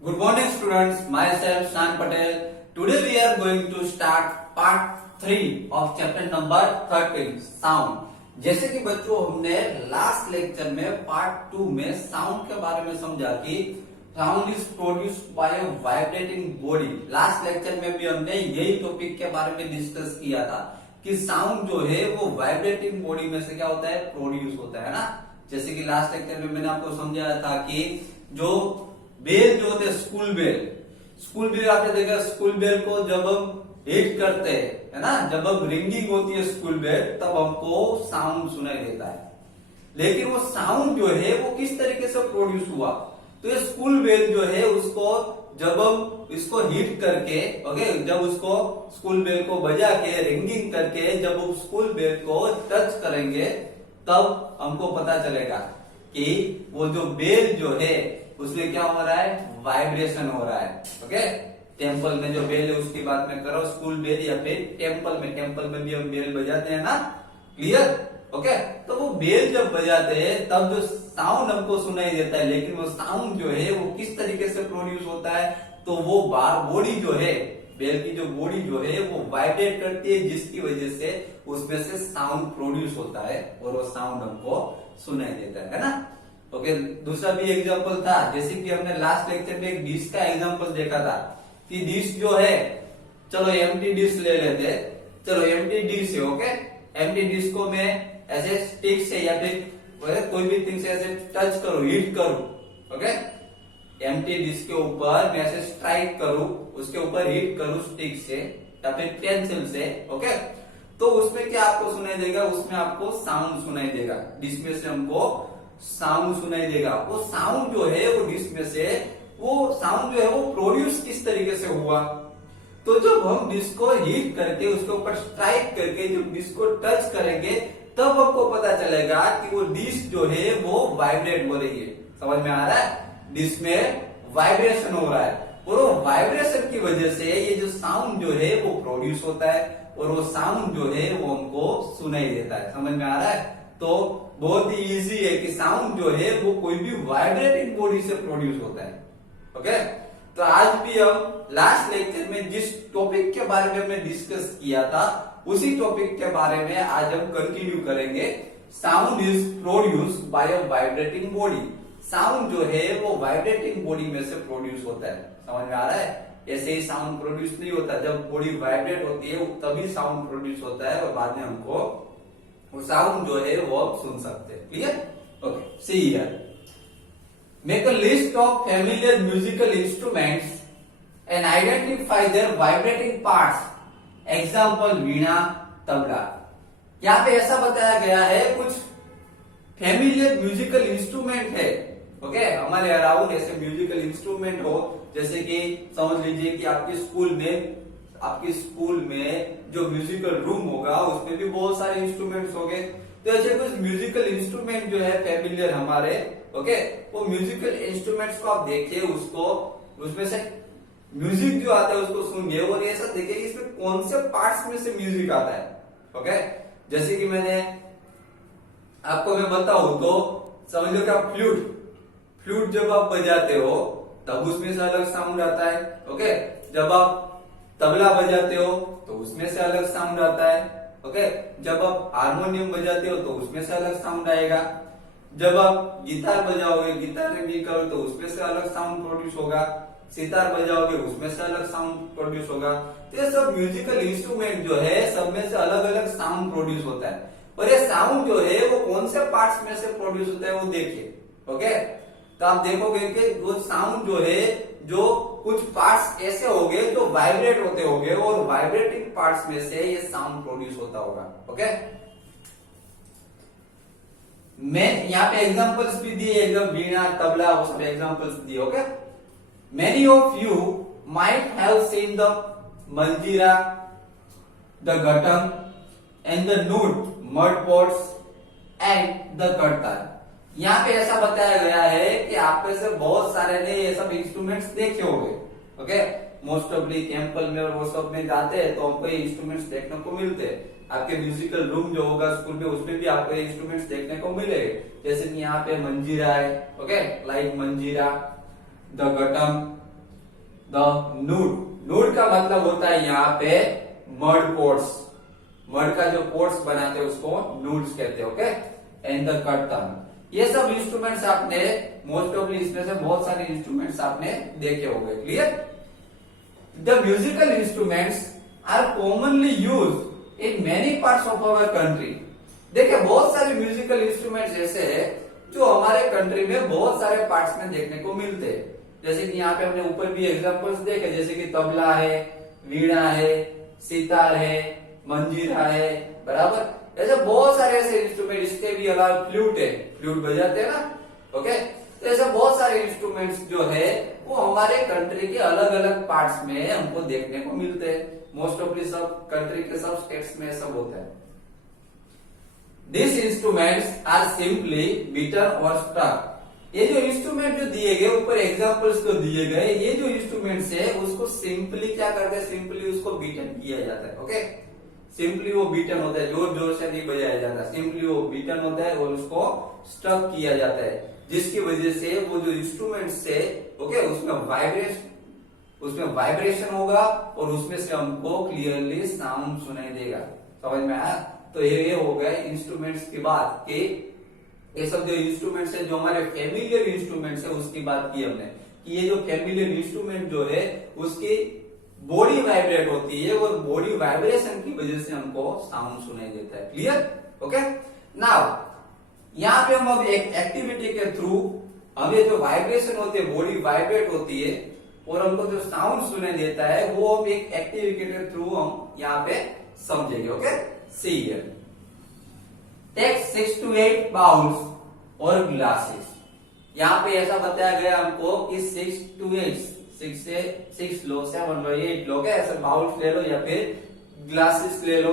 Good morning students, myself Shan Patel. Today we are going to start part 3 of chapter number 13 sound. जैसे कि बच्चों हमने last lecture में part 2 में sound के बारे में समझा कि sound is produced by a vibrating body. Last lecture में भी हमने यही टॉपिक के बारे में डिस्कस किया था कि साउंड जो है वो वाइब्रेटिंग बॉडी में से क्या होता है, प्रोड्यूस होता है ना। जैसे कि लास्ट लेक्चर में मैंने आपको समझाया था कि जो बेल जो होते हैं स्कूल बेल आपने देखा, स्कूल बेल को जब हम हिट करते हैं है ना, जब हम रिंगिंग होती है स्कूल बेल तब हमको साउंड सुनाई देता है। लेकिन वो साउंड जो है वो किस तरीके से प्रोड्यूस हुआ, तो ये स्कूल बेल जो है उसको जब हम इसको हिट करके जब उसको स्कूल बेल को बजा के रिंगिंग करके जब हम स्कूल बेल को टच करेंगे तब हमको पता चलेगा कि वो जो बेल जो है उसमें क्या हो रहा है, वाइब्रेशन हो रहा है। ओके, टेम्पल में जो बेल है उसकी बात मैं कर रहा हूं, स्कूल बेल या फिर टेम्पल में भी हम बेल बजाते हैं ना, क्लियर। ओके, तो वो बेल जब बजाते हैं तब जो साउंड हमको सुनाई देता है, लेकिन वो साउंड जो है वो किस तरीके से प्रोड्यूस होता है, तो वो बॉडी जो है, बेल की जो बॉडी जो है वो वाइब्रेट करती है, जिसकी वजह से उसमें से साउंड प्रोड्यूस होता है और वो साउंड हमको सुनाई देता है ना। ओके, दूसरा भी एग्जांपल था, जैसे कि हमने लास्ट लेक्चर में एक डिश का एग्जांपल देखा था कि डिश जो है, चलो एम्प्टी डिश ले लेते, चलो एम्प्टी डिश है। ओके, एम्प्टी डिश को मैं ऐसे स्टिक से या फिर कोई भी थिंग से ऐसे टच करूं, हिट करूं। ओके, एम्प्टी डिश के ऊपर मैं ऐसे स्ट्राइक करूं, उसके ऊपर हिट करूं स्टिक से या फिर पेंसिल से। ओके, तो उसमें क्या आपको सुनाई देगा, उसमें आपको साउंड सुनाई देगा, डिश में से हमको साउंड सुनाई देगा। वो साउंड जो है वो डिश में से वो साउंड जो है वो प्रोड्यूस किस तरीके से हुआ, तो जब हम डिश को हिट करके उसके ऊपर स्ट्राइक करके जब डिश को टच करेंगे तब हमको पता चलेगा कि वो डिश जो है वो वाइब्रेट हो रही है। समझ में आ रहा है, डिश में वाइब्रेशन हो रहा है और वो वाइब्रेशन की वजह से ये जो साउंड जो है वो प्रोड्यूस होता है और वो साउंड जो है वो हमको सुनाई देता है। समझ में आ रहा है, तो बहुत ही इजी है कि साउंड जो है वो कोई भी वाइब्रेटिंग बॉडी से प्रोड्यूस होता है। ओके, तो आज भी हम लास्ट लेक्चर में जिस टॉपिक के बारे में हमने डिस्कस किया था उसी टॉपिक के बारे में आज हम कंटिन्यू करेंगे। Sound is produced by a vibrating body. Sound जो है वो वाइब्रेटिंग बॉडी में से प्रोड्यूस होता है। समझ में आ रहा है, ऐसे ही साउंड प्रोड्यूस नहीं होता, जब बॉडी वाइब्रेट होती है तभी साउंड प्रोड्यूस होता है और बाद में हमको वो साउंड जो है वो आप सुन सकते हैं। Clear? Okay, see here, make a list of familiar musical instruments and identify their vibrating parts. Example veena, tabla. यहाँ पे ऐसा बताया गया है कुछ फैमिलियर म्यूजिकल इंस्ट्रूमेंट है। ओके, हमारे अराउंड ऐसे म्यूजिकल इंस्ट्रूमेंट हो, जैसे कि समझ लीजिए कि आपकी स्कूल में जो म्यूजिकल रूम होगा उसमें भी बहुत सारे इंस्ट्रूमेंट्स होंगे, तो ऐसे कुछ म्यूजिकल इंस्ट्रूमेंट जो है फैमिलियर हमारे। ओके, वो म्यूजिकल इंस्ट्रूमेंट्स को आप देखिए, उसको उसमें से म्यूजिक जो आता है उसको सुनिए और ऐसा देखिए इसमें कौन से पार्ट्स में से म्यूजिक आता है। ओके, जैसे कि मैं बताऊं तो समझ लो कि आप फ्लूट जब आप बजाते हो तब उसमें से अलग साउंड आता है। ओके, जब आप तबला बजाते हो तो उसमें से अलग साउंड आता है। ओके, जब आप हारमोनियम बजाते हो तो उसमें से अलग साउंड आएगा। जब आप गिटार बजाओगे, गिटार रिंगिंग करो तो उसमें से अलग साउंड प्रोड्यूस होगा। सितार बजाओगे उसमें से अलग साउंड प्रोड्यूस होगा। तो ये सब म्यूजिकल इंस्ट्रूमेंट जो है सब में से अलग अलग साउंड प्रोड्यूस होता है और ये साउंड जो है वो कौन से पार्ट्स में से प्रोड्यूस होता है वो देखिए। ओके, तो आप देखोगे कि वो साउंड जो है, जो कुछ पार्ट्स ऐसे होंगे जो वाइब्रेट होते होंगे और वाइब्रेटिंग पार्ट्स में से ये साउंड प्रोड्यूस होता होगा। ओके, मैं यहाँ पे एग्जांपल्स भी दिए, एकदम वीणा, तबला, वो सब एग्जांपल्स दिए। Okay, many of you might have seen the manjira, the ghatam and the noot, mud pots and the kartal. यहाँ पे ऐसा बताया गया है कि आप में से बहुत सारे ने ये सब इंस्ट्रूमेंट्स देखे होंगे। ओके, मोस्ट ऑफली टेम्पल में और वो सब में जाते हैं तो हमको ये इंस्ट्रूमेंट्स देखने को मिलते हैं। आपके म्यूजिकल रूम जो होगा स्कूल में उसमें भी आपको ये इंस्ट्रूमेंट्स देखने को मिलेंगे। जैसे कि यहाँ पे मंजीरा है। ओके, लाइक मंजीरा, द घटम, द नूड। नूड का मतलब होता है यहाँ पे मड पोट्स, मड का जो पोट्स बनाते हैं उसको नूड्स कहते हैं। ओके, एंड द कर्टन, ये सब इंस्ट्रूमेंट्स आपने मोस्ट ऑफली इसमें से बहुत सारे इंस्ट्रूमेंट्स आपने देखे होंगे। Clear? The musical instruments are commonly use in many parts of our country. देखिए बहुत सारे म्यूजिकल इंस्ट्रूमेंट्स ऐसे हैं जो हमारे कंट्री में बहुत सारे पार्ट्स में देखने को मिलते हैं। जैसे कि यहाँ पे हमने ऊपर भी एग्जांपल्स देखे, जैसे कि तबला है, वीणा है, सितार है, मंजीरा है, बराबर। ऐसे बहुत सारे ऐसे इंस्ट्रूमेंट, इसके भी अलावा फ्लूट है, फ्लूट बजाते हैं ना। ओके, तो ऐसे बहुत सारे इंस्ट्रूमेंट्स जो है वो हमारे कंट्री के अलग अलग पार्ट्स में हमको देखने को मिलते हैं। मोस्ट ऑफली सब कंट्री के सब स्टेट्स में सब होता है। These instruments are simply beaten or struck। ये जो इंस्ट्रूमेंट जो दिए गए ऊपर एग्जांपल्स तो दिए गए, ये जो इंस्ट्रूमेंट्स है उसको सिंपली क्या करते हैं, सिंपली उसको बीटन किया जाता है। ओके, सिंपली वो बीटन होता है, जोर जोर से नहीं बजाया जाता, सिंपली वो बीटन होता है और उसको स्ट्रक किया जाता है, जिसकी वजह से वो जो इंस्ट्रूमेंट से ओके उसमें वाइब्रेशन होगा और उसमें से हमको क्लियरली साउंड सुनाई देगा। समझ में आया? तो ये हो गए इंस्ट्रूमेंट्स की बात कि ये सब जो इंस्ट्रूमेंट्स है, जो हमारे फेमिलियर इंस्ट्रूमेंट्स है उसकी बात की हमने कि ये जो फेमिलियर इंस्ट्रूमेंट जो है उसकी बॉडी वाइब्रेट होती है और बॉडी वाइब्रेशन की वजह से हमको साउंड सुनाई देता है। क्लियर? ओके, नाउ यहाँ पे हम अब एक एक्टिविटी के थ्रू हमें जो वाइब्रेशन होती है, बॉडी वाइब्रेट होती है और हमको जो साउंड सुनाई देता है वो अब एक एक्टिविटी के थ्रू हम यहाँ पे समझेंगे। Okay, see here, take 6 to 8 bowls और ग्लासेस। यहाँ पे ऐसा बताया गया हमको कि 6 to 8, 6 से 6 लो, 7 लो, 8 लो, क्या ऐसे बाउल्स ले लो या फिर ग्लासेस ले लो।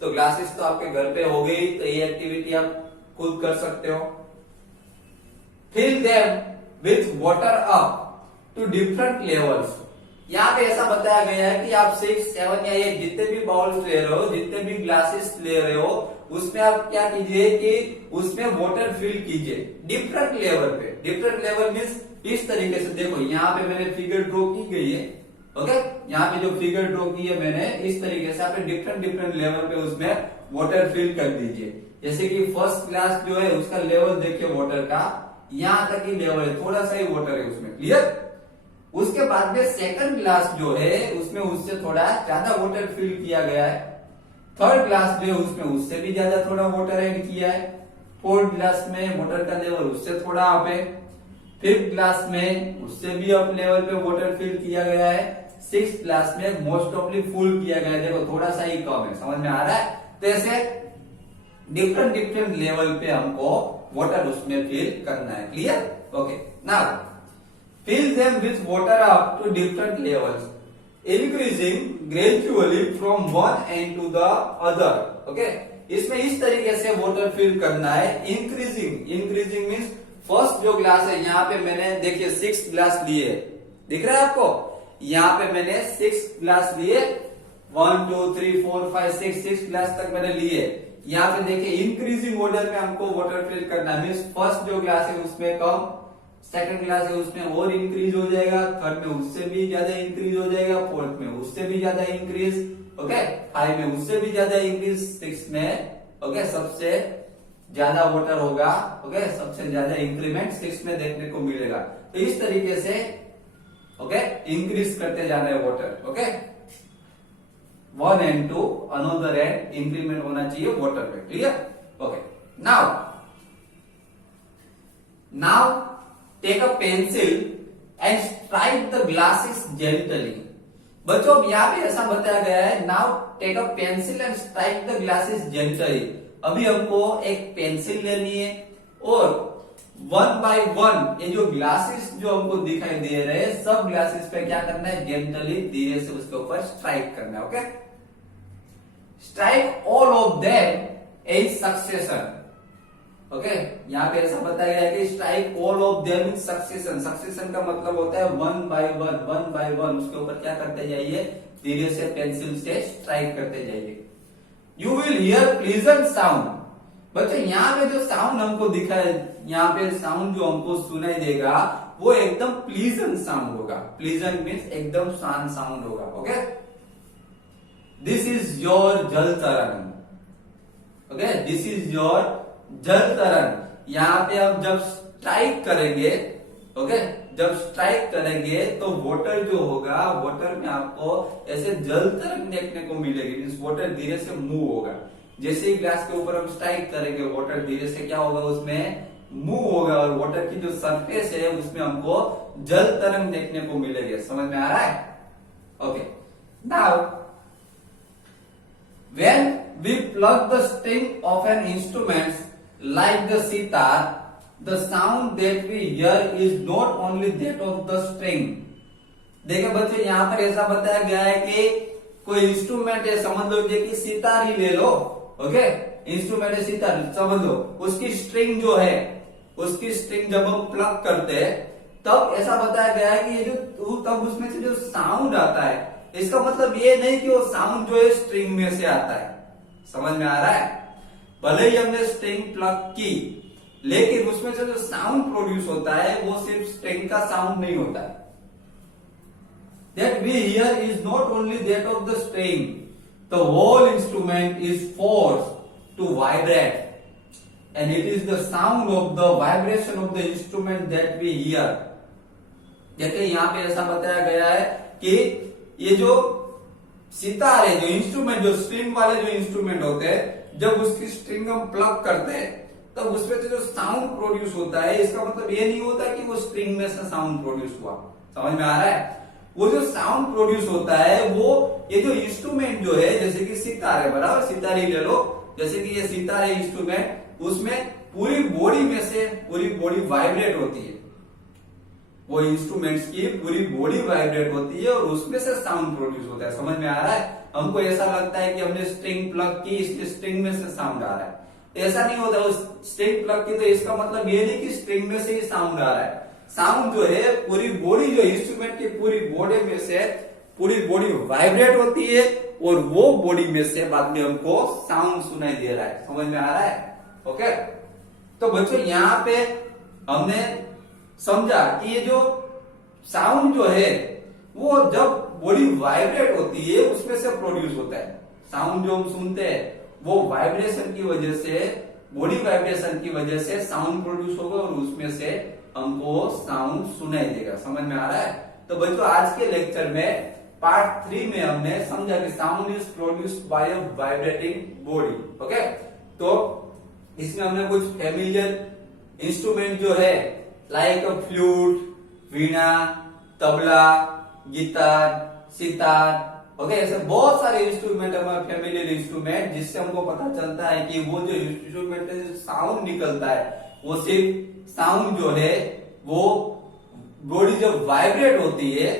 तो ग्लासेस तो आपके घर पे हो गई, तो ये एक्टिविटी आप खुद कर सकते हो। Fill them with water up to different levels. यहाँ पे ऐसा बताया गया है कि आप 6, 7 या 8 जितने भी बाउल्स ले रहे हो, जितने भी ग्लासेस ले रहे हो, उसमें आप क्या कीजिए कि उसमें वाटर फिल कीजिए डिफरेंट लेवल पे। डिफरेंट लेवल मीन्स इस तरीके से, देखो यहाँ पे मैंने फिगर ड्रॉ की गई है। ओके, यहाँ पे जो फिगर ड्रॉ की है मैंने, इस तरीके से आप डिफरेंट लेवल पे उसमें वाटर फिल कर दीजिए। जैसे कि फर्स्ट ग्लास जो है उसका लेवल देखिए वाटर का, यहाँ तक ही लेवल है, थोड़ा सा ही वाटर है उसमें। क्लियर? उसके बाद में सेकंड ग्लास जो है उसमें उससे थोड़ा ज्यादा वाटर फिल किया गया है। थर्ड ग्लास जो है उसमें उससे भी ज्यादा थोड़ा वाटर ऐड किया है। फोर्थ ग्लास में वाटर का लेवल उससे थोड़ा अप है। फिफ्थ ग्लास में उससे भी अप लेवल पे वाटर फिल किया गया है। सिक्स्थ क्लास में मोस्ट ऑफली फुल किया गया है, देखो थोड़ा सा ही कम है। समझ में आ रहा है? तो ऐसे डिफरेंट लेवल पे हमको वाटर उसमें फिल करना है। Clear? Okay, now fill them with water up to different levels, increasing gradually from one end to the other. Okay, इसमें इस तरीके से वाटर फिल करना है। इंक्रीजिंग मीन्स फर्स्ट जो ग्लास है, यहाँ पे मैंने देखिए 6 ग्लास लिए, दिख रहा है आपको? यहाँ पे मैंने 6 ग्लास लिए, 1 2 3 4 5 6 ग्लास तक मैंने लिए। यहाँ पे देखिए इंक्रीजिंग ऑर्डर में हमको वाटर फिल करना है। मीन्स फर्स्ट जो ग्लास है उसमें कम, सेकंड क्लास है उसमें और इंक्रीज हो जाएगा, थर्ड में उससे भी ज्यादा इंक्रीज हो जाएगा, फोर्थ में उससे भी ज्यादा इंक्रीज, ओके, 5 में उससे भी ज्यादा इंक्रीज, 6 में ओके सबसे ज्यादा वाटर होगा। ओके, सबसे ज्यादा इंक्रीमेंट 6 में देखने को मिलेगा। तो इस तरीके से ओके इंक्रीज करते जाना है water. Okay, 1 and 2 another and increment होना चाहिए वाटर में। Clear? Okay, now take a pencil and strike the glasses gently. बच्चों यहाँ पे ऐसा बताया गया है, now take a pencil and strike the glasses gently. अभी हमको एक पेंसिल लेनी है और 1 by 1 ये जो ग्लासेस जो हमको दिखाई दे रहे हैं, सब ग्लासेस पे क्या करना है, जेंटली धीरे से उसके ऊपर स्ट्राइक करना है। Okay, strike all of them in succession. Okay, यहाँ पे ऐसा बताया गया है कि strike all of them in succession. Succession का मतलब होता है 1 by 1 उसके ऊपर क्या करते जाइए, धीरे से पेंसिल से स्ट्राइक करते जाइए। You will hear pleasant sound. बच्चों यहाँ पे जो साउंड हमको दिखा है, यहाँ पे साउंड जो हमको सुनाई देगा वो एकदम प्लीजेंट साउंड होगा। प्लीजेंट मीन्स एकदम शांत साउंड होगा। ओके, दिस इज योर जल तरंग। ओके, दिस इज योर जल तरंग। यहाँ पे हम जब स्ट्राइक करेंगे, ओके, जब स्ट्राइक करेंगे तो वाटर जो होगा, वाटर में आपको ऐसे जल तरंग देखने को मिलेगी। मीन्स वाटर धीरे से मूव होगा। जैसे ही ग्लास के ऊपर हम स्ट्राइक करेंगे, वाटर धीरे से क्या होगा, उसमें मूव होगा और वाटर की जो सरफेस है उसमें हमको जल तरंग देखने को मिलेगी। समझ में आ रहा है? Okay, now when we plug the string of an instrument like the sitar, the sound that we hear is not only that of the string. देखिए बच्चे, यहाँ पर ऐसा बताया गया है कि कोई इंस्ट्रूमेंट है, समझ लो कि सितार ही ले लो। ओके, इंस्ट्रूमेंट है सितार, समझ लो। उसकी स्ट्रिंग जो है, उसकी स्ट्रिंग जब हम प्लग करते हैं तब ऐसा बताया गया है कि ये जो तब उसमें से जो साउंड आता है, इसका मतलब ये नहीं कि वो साउंड जो है स्ट्रिंग में से आता है। समझ में आ रहा है? भले ही हमने स्ट्रिंग प्लग की, लेकिन उसमें से जो साउंड प्रोड्यूस होता है वो सिर्फ स्ट्रिंग का साउंड नहीं होता है। That we hear is not only that of the string, the whole instrument is forced to vibrate, and it is the sound of the vibration of the instrument that we hear. देखिए यहाँ पे ऐसा बताया गया है कि ये जो सितार है, जो इंस्ट्रूमेंट, जो स्ट्रिंग वाले जो इंस्ट्रूमेंट होते हैं, जब उसकी स्ट्रिंग हम प्लग करते हैं तब उसमें से जो साउंड प्रोड्यूस होता है, इसका मतलब ये नहीं होता कि वो स्ट्रिंग में से साउंड प्रोड्यूस हुआ। समझ में आ रहा है? वो जो साउंड प्रोड्यूस होता है वो ये जो इंस्ट्रूमेंट जो है, जैसे कि सितार है, बराबर, सितार ही ले लो। जैसे कि ये सितार है इंस्ट्रूमेंट, उसमें पूरी बॉडी में से पूरी बॉडी वाइब्रेट होती है। वो इंस्ट्रूमेंट्स की पूरी बॉडी वाइब्रेट होती है और उसमें से साउंड प्रोड्यूस होता है। समझ में आ रहा है? हमको ऐसा लगता है कि हमने स्ट्रिंग प्लग की, इसलिए स्ट्रिंग में से साउंड आ रहा है। ऐसा नहीं होता। उस स्ट्रिंग प्लग की तो इसका मतलब ये नहीं कि स्ट्रिंग में से ही साउंड आ रहा है। साउंड जो है पूरी बॉडी, जो इंस्ट्रूमेंट की पूरी बॉडी में से पूरी बॉडी वाइब्रेट होती है और वो बॉडी में से बाद में हमको साउंड सुनाई दे रहा है। समझ में आ रहा है? ओके, तो बच्चों यहाँ पे हमने समझा कि ये जो साउंड जो है वो जब बॉडी वाइब्रेट होती है उसमें से प्रोड्यूस होता है। साउंड जो हम सुनते हैं वो वाइब्रेशन की वजह से, बॉडी वाइब्रेशन की वजह से साउंड प्रोड्यूस होगा और उसमें से हमको साउंड सुनाई देगा। समझ में आ रहा है? तो बच्चों आज के लेक्चर में पार्ट 3 में हमने समझा कि sound is produced by a vibrating body. Okay, तो इसमें हमने कुछ फेमिलियर इंस्ट्रूमेंट जो है लाइक फ्लूट, वीणा, तबला, गिटार, सितार, ओके, ऐसे बहुत सारे इंस्ट्रूमेंट हमारे फेमिलियर इंस्ट्रूमेंट, जिससे हमको पता चलता है कि वो जो इंस्ट्रूमेंट से साउंड निकलता है वो सिर्फ साउंड जो है वो बॉडी जब वाइब्रेट होती है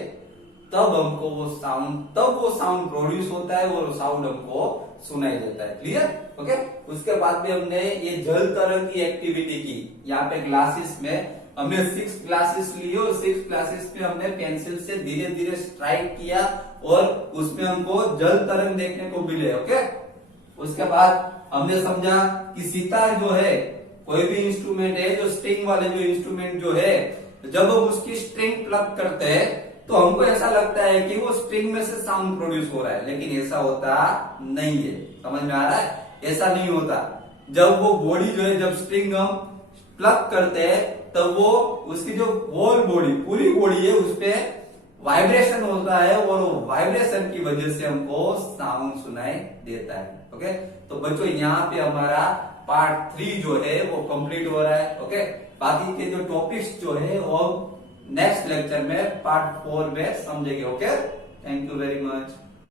तब हमको वो साउंड प्रोड्यूस होता है और साउंड हमको सुनाई देता है। क्लियर? ओके, उसके बाद भी हमने ये जल तरंग की एक्टिविटी की। यहाँ पे क्लासेस में हमने 6 क्लासेस ली और 6 क्लासेस में हमने पेंसिल से धीरे धीरे स्ट्राइक किया और उसमें हमको जल तरंग देखने को मिले। ओके, उसके बाद हमने समझा कि सितार जो है कोई भी इंस्ट्रूमेंट है, जो स्ट्रिंग वाले जो इंस्ट्रूमेंट जो है, जब हम उसकी स्ट्रिंग प्लग करते हैं तो हमको ऐसा लगता है कि वो स्ट्रिंग में से साउंड प्रोड्यूस हो रहा है, लेकिन ऐसा होता नहीं है। समझ में आ रहा है? ऐसा नहीं होता। जब वो बॉडी जो है, जब स्ट्रिंग हम प्लग करते हैं तब वो उसकी जो होल बॉडी, पूरी बॉडी है, उस पे वाइब्रेशन होता है और वाइब्रेशन की वजह से हमको साउंड सुनाई देता है। ओके, तो बच्चों यहाँ पे हमारा पार्ट 3 जो है वो कंप्लीट हो रहा है। ओके, बाकी के जो टॉपिक्स जो है वो नेक्स्ट लेक्चर में पार्ट 4 में समझेंगे। Okay, thank you very much.